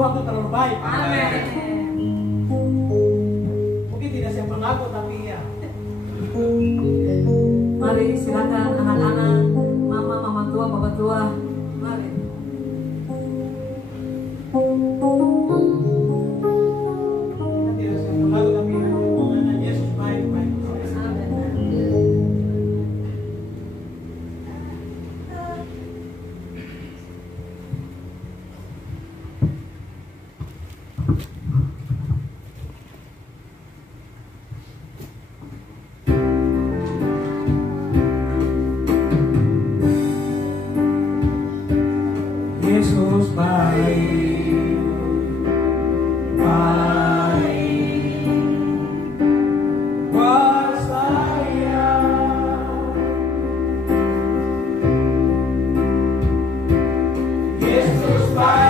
Tuhan itu terlalu baik. Amin. Mungkin tidak siapa ngaku tapi ya. Mari silakan anak-anak, mama tua, bapak tua. Mari. Kita tidak siapa ngaku tapi ya. Karena Yesus baik. Yesus baik, buat saya. Yesus baik, buat saya.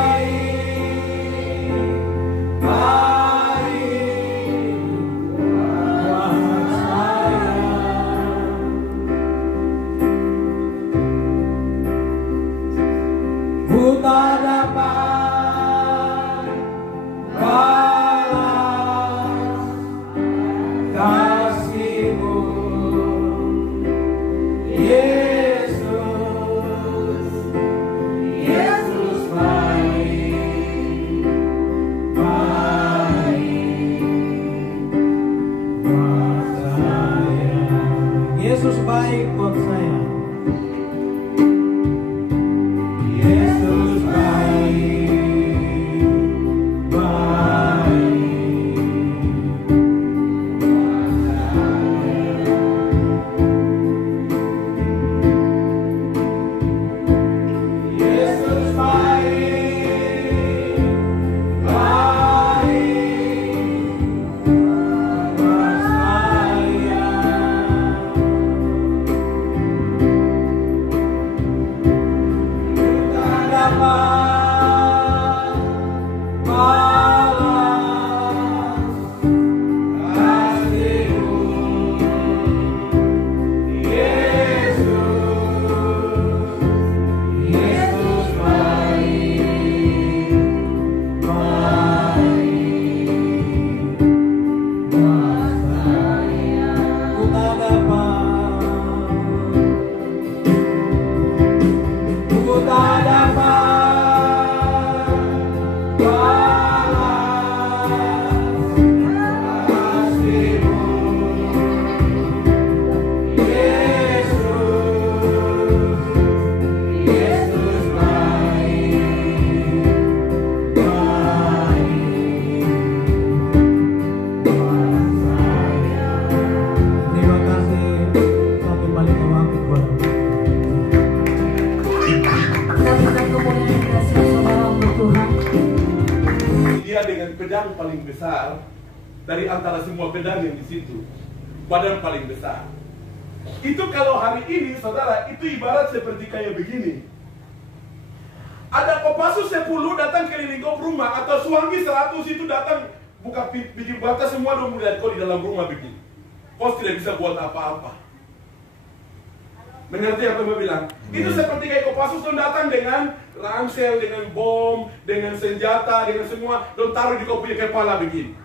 Ku tak dapat balas kasih-Mu, Yesus. Yesus baik buat saya. Yesus baik buat saya. Yesus baik buat saya. Yesus baik buat saya. Tak dapat balas kasih-Mu, Yesus. Yesus baik buat saya. Ku tak dapat balas kasih-Mu, Yesus. Yesus baik buat saya. Terima kasih satu balik ke waktu buat Kita kemuliaan kasih saudara untuk Tuhan. Dia dengan pedang paling besar dari antara semua pedang yang di situ, badan paling besar. Itu kalau hari ini, saudara, itu ibarat seperti kayak begini. Ada Kopassus 10 datang keliling kau rumah, atau Suwangi 100 itu datang buka bikin batas semua dong melihat kau di dalam rumah begini. Kau tidak bisa buat apa-apa. Mengerti apa yang bilang? Itu seperti kayak Kopassus dong datang dengan ransel, dengan bom, dengan senjata, dengan semua, dong taruh di kau punya kepala begini.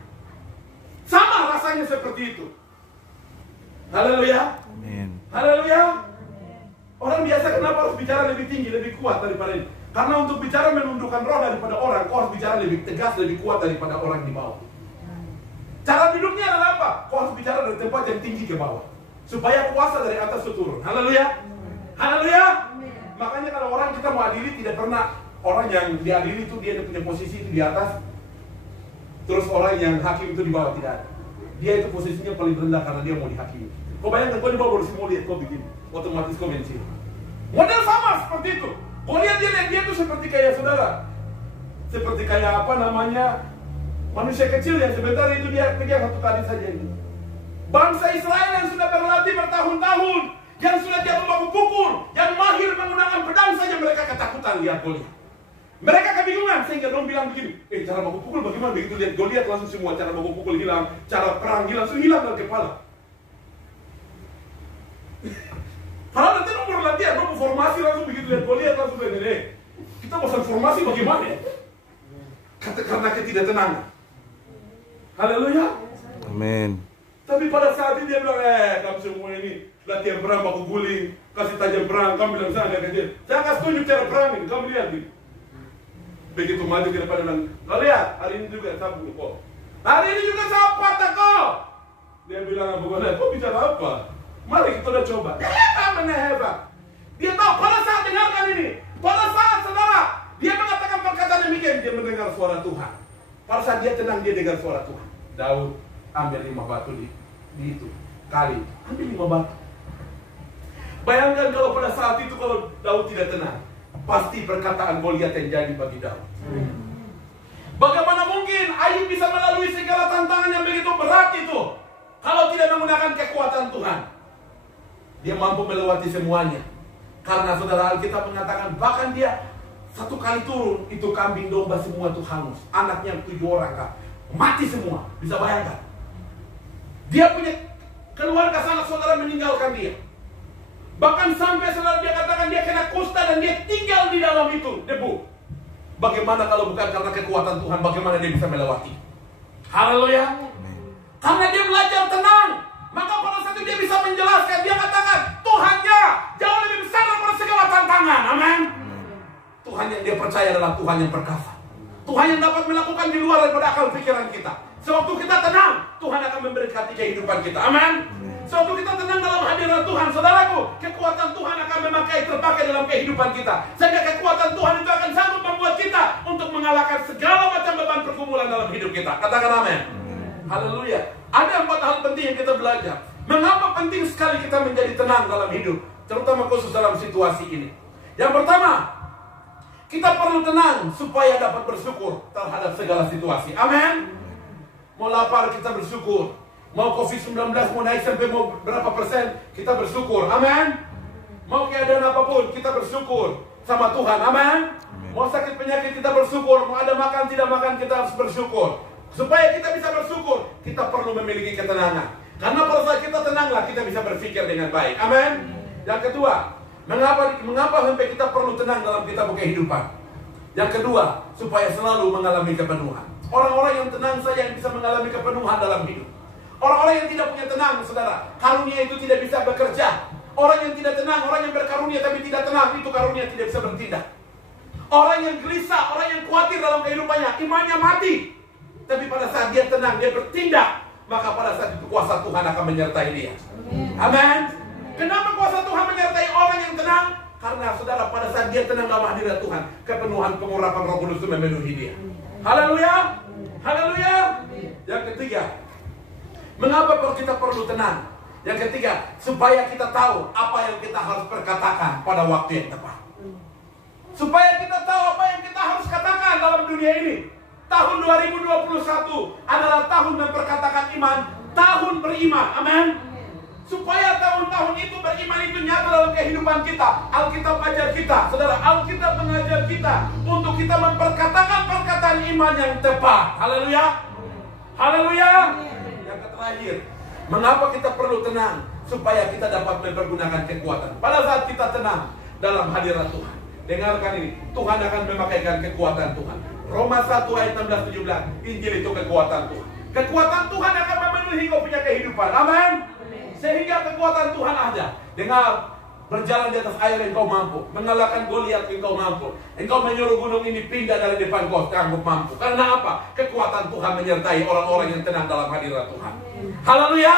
Sama rasanya seperti itu. Haleluya. Amin. Haleluya. Orang biasa kenapa harus bicara lebih tinggi, lebih kuat daripada ini? Karena untuk bicara menundukkan roh daripada orang, kau harus bicara lebih tegas, lebih kuat daripada orang di bawah. Cara duduknya adalah apa? Kau harus bicara dari tempat yang tinggi ke bawah, supaya kuasa dari atas itu turun. Haleluya. Haleluya. Makanya kalau orang kita mau adili, tidak pernah orang yang diadili itu dia punya posisi itu di atas, terus orang yang hakim itu di bawah, tidak ada. Dia itu posisinya paling rendah karena dia mau dihakimi. Kau bayangkan kau di bawah baru semua lihat kau begini, otomatis kau benci. Model sama seperti itu. Kau lihat dia itu seperti kayak saudara, seperti kayak apa namanya, manusia kecil yang sebentar itu dia pegang satu tali saja ini. Bangsa Israel yang sudah berlatih bertahun-tahun, yang sudah dia membaku pukul, yang mahir menggunakan pedang saja, mereka ketakutan lihat Goliat. Mereka kebingungan sehingga dong bilang begini, cara baku pukul bagaimana? Begitu lihat Goliat langsung semua cara baku pukul hilang, cara perang hilang, langsung hilang dari kepala. Kalau nanti nomor latihan, mau formasi langsung begitu lihat Goliat langsung begini. Kita bosan formasi bagaimana? karena ketidaktenangan. Haleluya. Amin. Tapi pada saat itu dia bilang, kamu semua ini latihan perang baku guling, kasih tajam perang, kamu bilang saya agak kecil. Saya akan setuju cara perang ini, kamu lihat ini. Begitu maju ke depan bilang, kau lihat, hari ini juga saya bunuh kau. Hari ini juga saya patah kau. Dia bilang, kau bicara apa? Mari kita udah coba. Hebat. Dia tahu pada saat dengarkan ini, pada saat saudara, dia mengatakan perkataan demikian, dia mendengar suara Tuhan. Pada saat dia tenang, dia dengar suara Tuhan. Daud ambil 5 batu di itu kali, ambil 5 batu. Bayangkan kalau pada saat itu kalau Daud tidak tenang, pasti perkataan Goliat yang jadi bagi Daud. Bagaimana mungkin Ayub bisa melalui segala tantangan yang begitu berat itu kalau tidak menggunakan kekuatan Tuhan? Dia mampu melewati semuanya. Karena saudara Alkitab mengatakan bahkan dia 1 kali turun, itu kambing domba semua itu hangus. Anaknya 7 orang kan, mati semua. Bisa bayangkan? Dia punya keluarga sanak saudara meninggalkan dia. Bahkan sampai saudara dia katakan dia kena kusta dan dia tinggal di dalam itu debu. Bagaimana kalau bukan karena kekuatan Tuhan, bagaimana dia bisa melewati? Haleluya. Karena dia belajar tenang, maka pada saat itu dia bisa menjelaskan. Dia katakan Tuhannya jauh lebih besar daripada segala tantangan. Amin. Tuhan yang dia percaya adalah Tuhan yang perkasa. Tuhan yang dapat melakukan di luar daripada akal pikiran kita. Sewaktu kita tenang, Tuhan akan memberkati kehidupan kita. Amin. Sewaktu kita tenang dalam hadirat Tuhan, saudaraku, kekuatan Tuhan akan terpakai dalam kehidupan kita. Sehingga kekuatan Tuhan itu akan sanggup membuat kita untuk mengalahkan segala macam beban pergumulan dalam hidup kita. Katakan amin. Haleluya. Ada 4 hal penting yang kita belajar. Mengapa penting sekali kita menjadi tenang dalam hidup, terutama khusus dalam situasi ini. Yang pertama, kita perlu tenang supaya dapat bersyukur terhadap segala situasi. Amin. Mau lapar kita bersyukur. Mau COVID-19 mau naik sampai mau berapa persen, kita bersyukur. Amin. Mau keadaan apapun, kita bersyukur sama Tuhan. Amin. Mau sakit penyakit, kita bersyukur. Mau ada makan tidak makan, kita harus bersyukur. Supaya kita bisa bersyukur, kita perlu memiliki ketenangan. Karena pada saat kita tenanglah, kita bisa berpikir dengan baik. Amin. Yang kedua, mengapa sampai kita perlu tenang dalam kita kehidupan? Yang kedua, supaya selalu mengalami kepenuhan. Orang-orang yang tenang saja yang bisa mengalami kepenuhan dalam hidup. Orang-orang yang tidak punya tenang, saudara, karunia itu tidak bisa bekerja. Orang yang tidak tenang, orang yang berkarunia tapi tidak tenang, itu karunia tidak bisa bertindak. Orang yang gelisah, orang yang khawatir dalam kehidupannya, imannya mati. Tapi pada saat dia tenang, dia bertindak, maka pada saat itu kuasa Tuhan akan menyertai dia. Amin. Kenapa kuasa Tuhan menyertai orang yang tenang? Karena saudara, pada saat dia tenang dalam hadirat Tuhan, kepenuhan pengurapan Roh Kudus itu memenuhi dia. Haleluya. Haleluya. Yang ketiga, mengapa kita perlu tenang? Yang ketiga, supaya kita tahu apa yang kita harus perkatakan pada waktu yang tepat. Supaya kita tahu apa yang kita harus katakan dalam dunia ini. Tahun 2021 adalah tahun memperkatakan iman, tahun beriman. Amin. Supaya tahun-tahun itu beriman itu nyata dalam kehidupan kita. Alkitab ajar kita, saudara, Alkitab mengajar kita untuk kita memperkatakan perkataan iman yang tepat. Haleluya. Haleluya. Yang terakhir, mengapa kita perlu tenang? Supaya kita dapat mempergunakan kekuatan. Pada saat kita tenang dalam hadirat Tuhan, dengarkan ini, Tuhan akan memakaikan kekuatan Tuhan. Roma 1 ayat 16-17, Injil itu kekuatan Tuhan. Kekuatan Tuhan akan memenuhi kau punya kehidupan. Amin. Sehingga kekuatan Tuhan ada. Dengar, berjalan di atas air engkau mampu, mengalahkan Goliat engkau mampu. Engkau menyuruh gunung ini pindah dari depan kau, engkau mampu. Karena apa? Kekuatan Tuhan menyertai orang-orang yang tenang dalam hadirat Tuhan. Haleluya.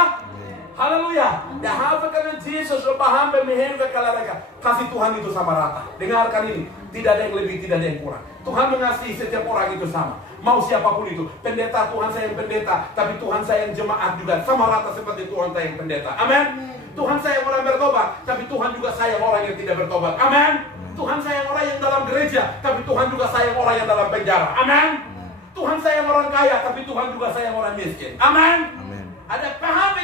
Haleluya. Dahapakan Yesus paham pemimpin kekalahan. Kasih Tuhan itu sama rata. Dengarkan ini, tidak ada yang lebih, tidak ada yang kurang. Tuhan mengasihi setiap orang itu sama. Mau siapapun itu, pendeta, Tuhan sayang pendeta, tapi Tuhan sayang jemaat juga sama rata seperti Tuhan sayang pendeta. Amin. Tuhan sayang orang bertobat, tapi Tuhan juga sayang orang yang tidak bertobat. Amin. Tuhan sayang orang yang dalam gereja, tapi Tuhan juga sayang orang yang dalam penjara. Amin. Tuhan sayang orang kaya, tapi Tuhan juga sayang orang miskin. Amin. Ada paham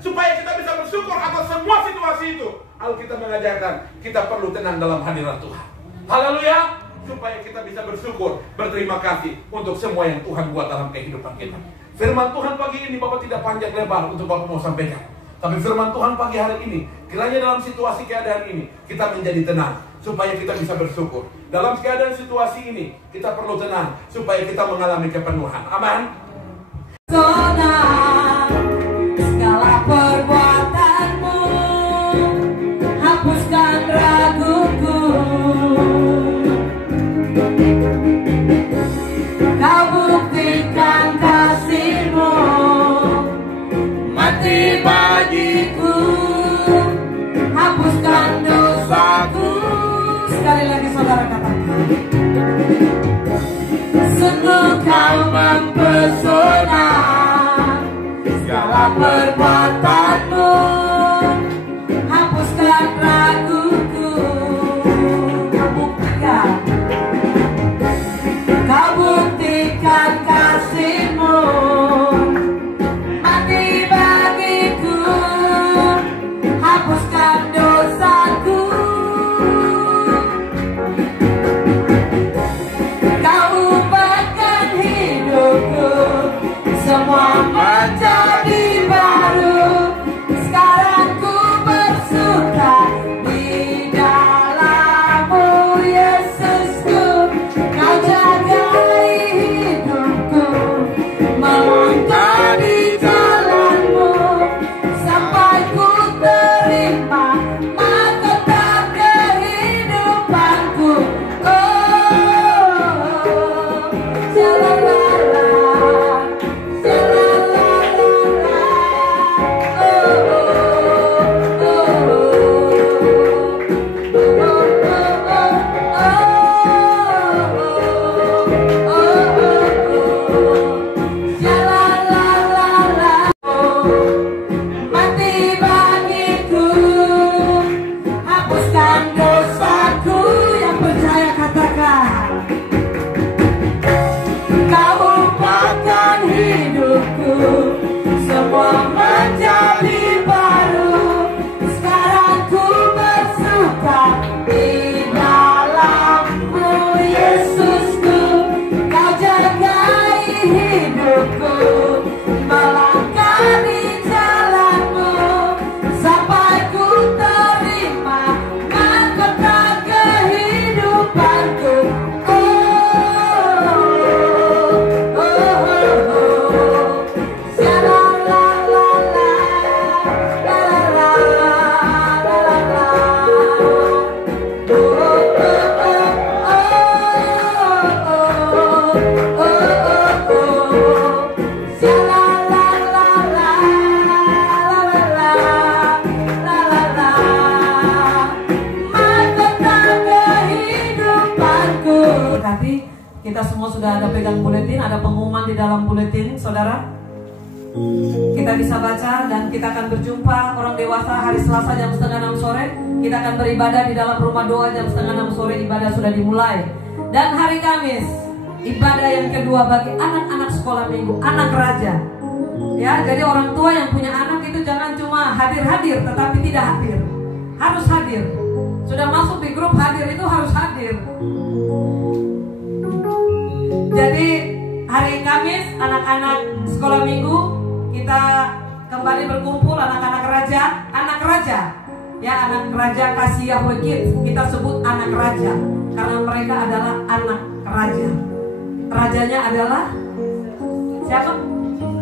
supaya kita bisa bersyukur atas semua situasi itu. Alkitab mengajarkan kita perlu tenang dalam hadirat Tuhan. Haleluya. Supaya kita bisa bersyukur, berterima kasih untuk semua yang Tuhan buat dalam kehidupan kita. Firman Tuhan pagi ini Bapak tidak panjang lebar untuk Bapak mau sampaikan. Tapi firman Tuhan pagi hari ini, kiranya dalam situasi keadaan ini kita menjadi tenang. supaya kita bisa bersyukur. Dalam keadaan situasi ini, kita perlu tenang supaya kita mengalami kepenuhan. Amin. Segala perbuatanmu, hapuskan raguku. Kau buktikan kasih-Mu, mati bagiku, hapuskan dosaku. Sekali lagi saudara katakan, sungguh Kau mempesona, segala perbuatanmu, hapuskan raguku. Kau buktikan kasih-Mu, mati bagiku, hapuskan dosaku. Kau ubahkan hidupku, semua menjadi baru. Sekarang ku bersuka di dalam-Mu, Yesusku. Kau jagai hidupku, melangkah di jalan-Mu, sampai ku terima mahkota kehidupanku. Mati bagiku, hapuskan dosaku. Yang percaya katakan, Kau ubahkan hidupku, semua menjadi baru. Sekarang ku bersuka di dalam-Mu, Yesusku. Kau jagai hidupku, melangkah di jalan-Mu, sampai ku terima mahkota kehidupanku. Kita semua sudah ada pegang buletin, ada pengumuman di dalam buletin, saudara. Kita bisa baca dan kita akan berjumpa orang dewasa hari Selasa jam 5:30 sore. Kita akan beribadah di dalam rumah doa jam 5:30 sore, ibadah sudah dimulai. Dan hari Kamis, ibadah yang kedua bagi anak-anak sekolah minggu, anak raja. Ya, jadi orang tua yang punya anak itu jangan cuma hadir-hadir, tetapi tidak hadir. Harus hadir. Sudah masuk di grup hadir itu harus hadir. Jadi hari Kamis anak-anak sekolah minggu kita kembali berkumpul, anak-anak raja, ya anak raja kasih Yahweh Kids. Kita sebut anak raja karena mereka adalah anak raja. Rajanya adalah siapa?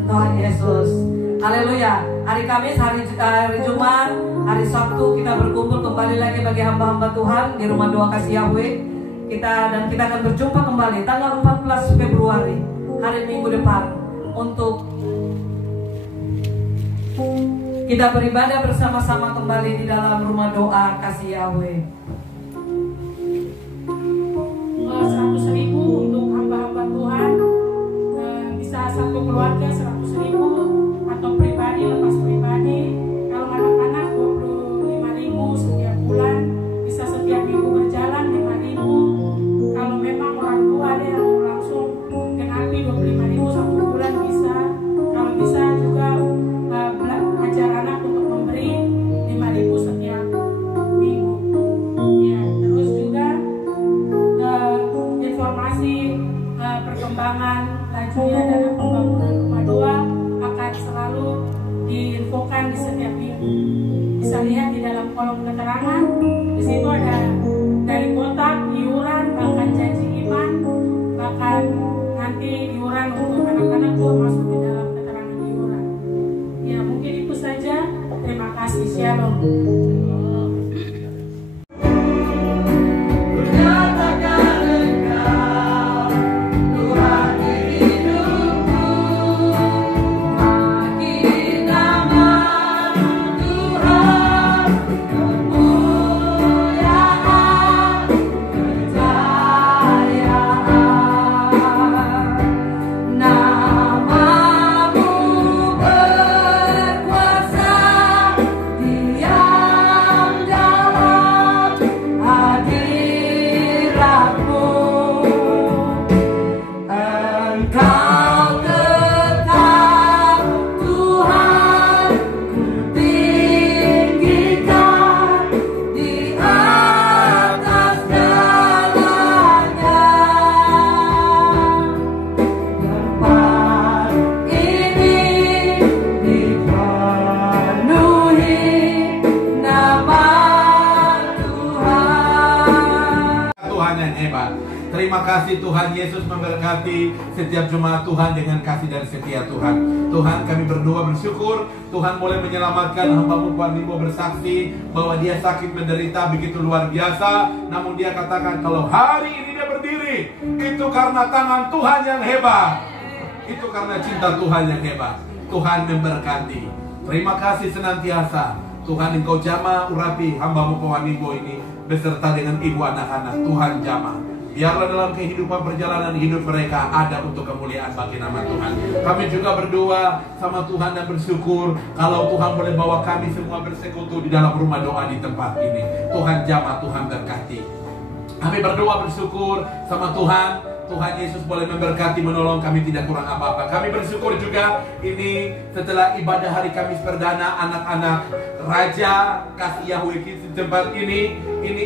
Tuhan Yesus. Haleluya. Hari Kamis, hari Jumat, hari Sabtu kita berkumpul kembali lagi bagi hamba-hamba Tuhan di rumah doa kasih Yahweh. Kita akan berjumpa kembali tanggal 14 Februari hari Minggu depan untuk kita beribadah bersama-sama kembali di dalam rumah doa kasih Yahweh. 100.000 untuk hamba-hamba Tuhan, bisa satu keluarga 100.000 atau pribadi lepas pribadi. Kalau anak-anak 25.000 setiap bulan, bisa setiap minggu berjalan 5.000. Kalau memang orang tua ada yang langsung genapi 25.000 satu bulan bisa. Kalau bisa juga ajar anak untuk memberi 5.000 setiap minggu. Ya, terus juga informasi perkembangan lajunya dalam pembangunan rumah doa akan selalu diinfokan di setiap minggu. Bisa lihat di dalam kolom keterangan. Di situ ada kasih Tuhan Yesus memberkati setiap jemaat Tuhan dengan kasih dan setia Tuhan. Tuhan, kami berdoa bersyukur Tuhan boleh menyelamatkan hamba-Mu Tuhan Nimo bersaksi bahwa dia sakit menderita begitu luar biasa. Namun dia katakan kalau hari ini dia berdiri, itu karena tangan Tuhan yang hebat. Itu karena cinta Tuhan yang hebat. Tuhan memberkati. Terima kasih senantiasa. Tuhan Engkau jamah urapi hamba-Mu Tuhan Nimo ini beserta dengan ibu anak-anak. Tuhan jamah. Biarlah dalam kehidupan perjalanan hidup mereka ada untuk kemuliaan bagi nama Tuhan. Kami juga berdoa sama Tuhan dan bersyukur kalau Tuhan boleh bawa kami semua bersekutu di dalam rumah doa di tempat ini. Tuhan jamah, Tuhan berkati. Kami berdoa bersyukur sama Tuhan. Tuhan Yesus boleh memberkati, menolong kami tidak kurang apa-apa. Kami bersyukur juga ini setelah ibadah hari Kamis perdana anak-anak Raja Kasih Yahweh Kids di tempat ini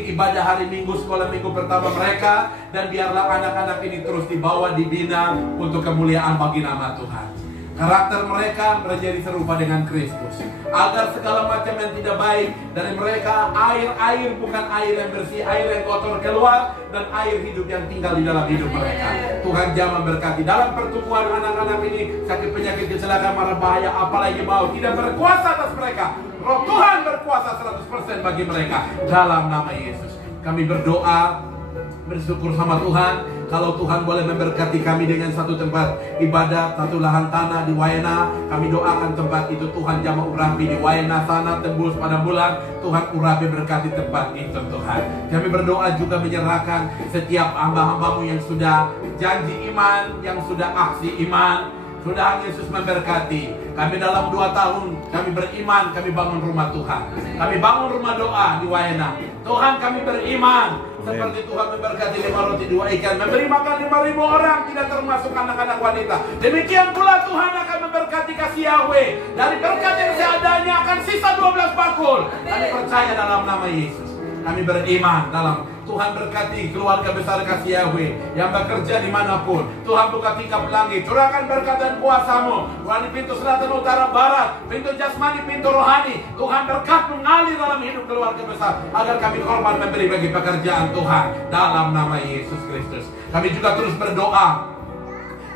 ibadah hari Minggu, sekolah Minggu pertama mereka. Dan biarlah anak-anak ini terus dibawa, dibina untuk kemuliaan bagi nama Tuhan. Karakter mereka menjadi serupa dengan Kristus, agar segala macam yang tidak baik dari mereka, air bukan air yang bersih, air yang kotor keluar, dan air hidup yang tinggal di dalam hidup mereka. Tuhan jamah berkati dalam pertumbuhan anak-anak ini. Sakit penyakit kecelakaan marah bahaya apalagi mau tidak berkuasa atas mereka. Roh Tuhan berkuasa 100% bagi mereka dalam nama Yesus. Kami berdoa bersyukur sama Tuhan kalau Tuhan boleh memberkati kami dengan satu tempat ibadah, satu lahan tanah di Waena. Kami doakan tempat itu Tuhan jamah urapi di Waena sana, tembus pada bulan. Tuhan urapi berkati tempat itu Tuhan. Kami berdoa juga menyerahkan setiap hamba-hamba-Mu yang sudah janji iman, yang sudah aksi iman. Sudah Yesus memberkati. Kami dalam 2 tahun kami beriman, kami bangun rumah Tuhan. Kami bangun rumah doa di Waena. Tuhan, kami beriman seperti Tuhan memberkati 5 roti 2 ikan, memberi makan 5.000 orang, tidak termasuk anak-anak wanita. Demikian pula Tuhan akan memberkati kasih Yahweh. Dari berkat yang seadanya akan sisa 12 bakul. Kami percaya dalam nama Yesus. Kami beriman dalam Tuhan berkati keluarga besar kasih Yahweh yang bekerja dimanapun. Tuhan buka tingkap langit, curahkan berkat dan kuasa-Mu. Tuhan, pintu selatan, utara, barat, pintu jasmani, pintu rohani. Tuhan berkat mengalir dalam hidup keluarga besar, agar kami korban memberi bagi pekerjaan Tuhan dalam nama Yesus Kristus. Kami juga terus berdoa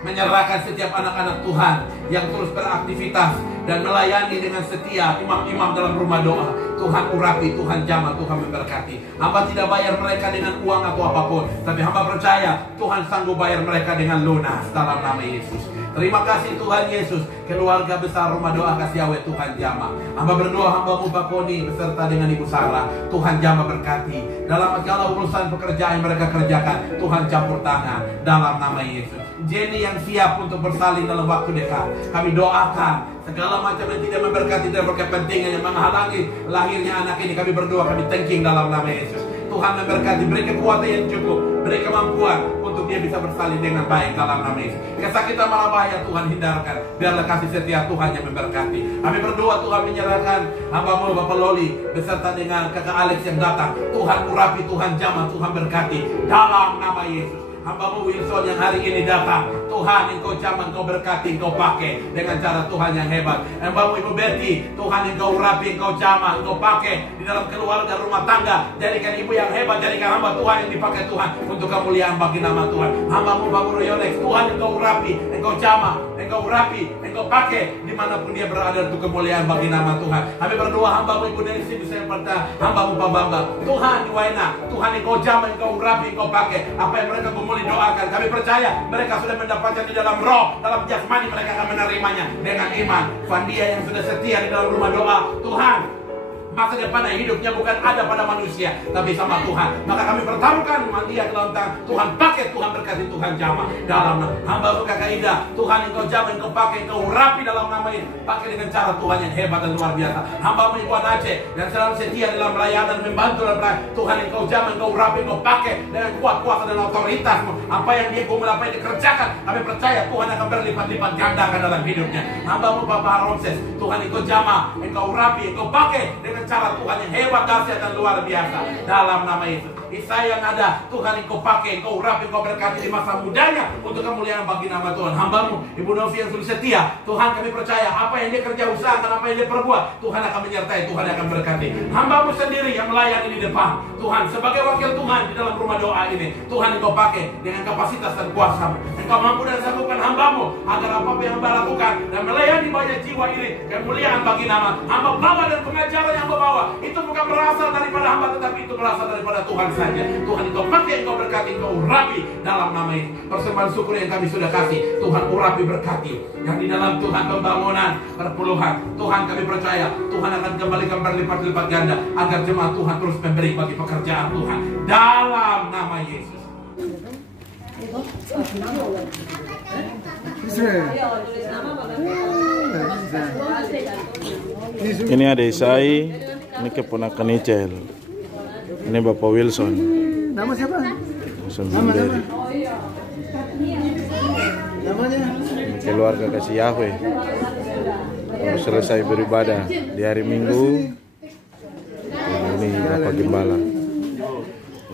menyerahkan setiap anak-anak Tuhan yang terus beraktivitas dan melayani dengan setia, imam-imam dalam rumah doa. Tuhan urapi, Tuhan jamah, Tuhan memberkati. Hamba tidak bayar mereka dengan uang atau apapun, tapi hamba percaya Tuhan sanggup bayar mereka dengan lunas dalam nama Yesus. Terima kasih Tuhan Yesus. Keluarga besar rumah doa kasih Yahweh, Tuhan jamah. Hamba berdoa hamba-Mu Pak Koni beserta dengan Ibu Sarah. Tuhan jamah berkati dalam segala urusan pekerjaan mereka kerjakan. Tuhan campur tangan dalam nama Yesus. Jenny yang siap untuk bersalin dalam waktu dekat, kami doakan segala macam yang tidak memberkati dan berkepentingan yang menghalangi lahirnya anak ini, kami berdoa, kami thanking dalam nama Yesus. Tuhan memberkati, beri kekuatan yang cukup, beri kemampuan untuk dia bisa bersalin dengan baik dalam nama Yesus. Kesakitan marah bahaya Tuhan hindarkan, biarlah kasih setia Tuhan yang memberkati. Kami berdoa Tuhan menyerahkan hamba-Mu Bapak Loli beserta dengan kakak Alex yang datang. Tuhan urapi, Tuhan jamah, Tuhan berkati dalam nama Yesus. Hamba-Mu Wilson yang hari ini datang, Tuhan Engkau jamah, Engkau berkati, Engkau pakai dengan cara Tuhan yang hebat. Hamba-Mu Ibu Betty, Tuhan Engkau urapi, Engkau jamah, Engkau pakai di dalam keluarga rumah tangga. Jadikan ibu yang hebat, jadikan hamba Tuhan yang dipakai Tuhan untuk kemuliaan bagi nama Tuhan. Hamba-Mu Pak Guru Yonex, Tuhan Engkau urapi, Engkau jamah, Engkau urapi, Engkau pakai dimanapun dia berada untuk kemuliaan bagi nama Tuhan. Kami berdoa hamba-Mu Ibu Denisi bisa berkata, hamba-Mu Pak Bamba, Tuhan di Waena, Tuhan Engkau jamah, Engkau urapi, Engkau pakai apa yang mereka doakan. Kami percaya mereka sudah mendapatkan di dalam roh, dalam jasmani mereka akan menerimanya dengan iman. Fandia yang sudah setia di dalam rumah doa, Tuhan masa depan hidupnya bukan ada pada manusia, tapi sama Tuhan. Maka kami pertaruhkan dia dalam tangan Tuhan, pakai, Tuhan berkati, Tuhan jamah dalam hamba-Mu Kakak Ida. Tuhan Engkau jamah, Engkau pakai, Engkau urapi dalam nama ini, pakai dengan cara Tuhan yang hebat dan luar biasa. Hamba-Mu Ibu Aceh yang selalu setia dalam pelayanan, membantu dalam pelayanan. Tuhan Engkau jamah, Engkau urapi, Engkau pakai dengan kuat kuasa dan otoritas-Mu. Apa yang dia gumul, apa yang dikerjakan, kami percaya Tuhan akan berlipat-lipat gandakan dalam hidupnya. Hamba-Mu Bapak Romses, Tuhan Engkau jamah, Engkau urapi, Engkau pakai dengan cara Tuhan yang hebat, dahsyat dan luar biasa dalam nama Yesus. Saya yang ada, Tuhan Engkau pakai, Engkau urapi, Engkau berkati di masa mudanya untuk kemuliaan bagi nama Tuhan. Hamba-Mu Ibu Novi yang sudah setia, Tuhan kami percaya apa yang dia kerja usahakan, apa yang dia perbuat, Tuhan akan menyertai, Tuhan akan berkati. Hamba-Mu sendiri yang melayani di depan, Tuhan sebagai wakil Tuhan di dalam rumah doa ini, Tuhan Engkau pakai dengan kapasitas dan kuasa-Mu. Engkau mampu dan sanggupan hamba-Mu agar apa yang hamba lakukan dan melayani banyak jiwa ini kemuliaan bagi nama hamba bawa, dan pengajaran yang hamba bawa itu bukan berasal daripada hamba, tetapi itu berasal daripada Tuhan saja. Tuhan Engkau pakai, Engkau berkati, Engkau urapi dalam nama ini. Persembahan syukur yang kami sudah kasih, Tuhan urapi berkati yang di dalam Tuhan pembangunan perpuluhan. Tuhan kami percaya Tuhan akan kembalikan berlipat-lipat ganda agar jemaat Tuhan terus memberi bagi pekerjaan Tuhan dalam nama Yesus. Ini adik saya, ini keponakan Icel. Ini Bapak Wilson. Nama siapa? Wilson Binderi. Namanya? Keluarga kasih Yahweh. Baru selesai beribadah di hari Minggu. Ini Bapak Gembala.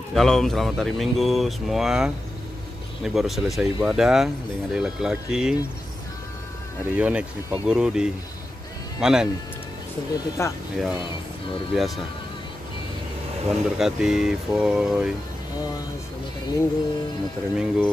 Shalom, selamat hari Minggu semua. Ini baru selesai ibadah dengan adik laki-laki. Ada Yonex nih Pak Guru di mana nih? Sertifikat. Ya, luar biasa. Tuhan berkati Foy. Oh, selamat hari Minggu. Selamat hari Minggu.